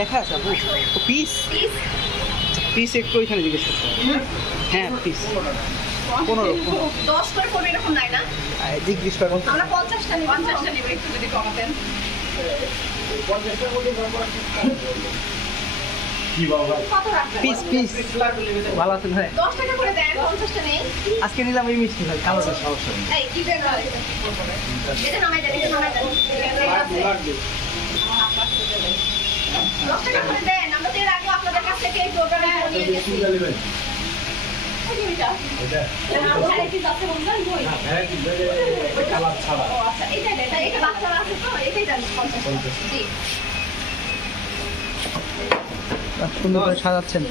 দেখা আছে আপু পিস পিস একটু ওইখানে জিজ্ঞেস করতে হ্যাঁ পিস 10 করে পড়বে এরকম নাই না জিজ্ঞেস করুন আমরা 50টা নিব একটু যদি কমাতেন 50টার মধ্যে কি বাবা কত রাখবেন পিস ভালো আছেন ভাই 10 টাকা করে দেন 50টা নেই আজকে নিলাম এই মিষ্টি ভাই কালোটা সমস্যা নেই এই কি দেন এটা নামাই দেন 10 টাকা করে দেন আমরা তো এর আগে আপনাদের কাছ থেকে এই প্রোগ্রামে নিয়ে গেছি এটা আরে কি যাচ্ছে বলছেন বই না ভ্যারাইটি কালার ছাড়া ও আচ্ছা এটা বাচ্চারা আছে তো এটাই দেন 50 জি সুন্দর করে সাজাচ্ছেন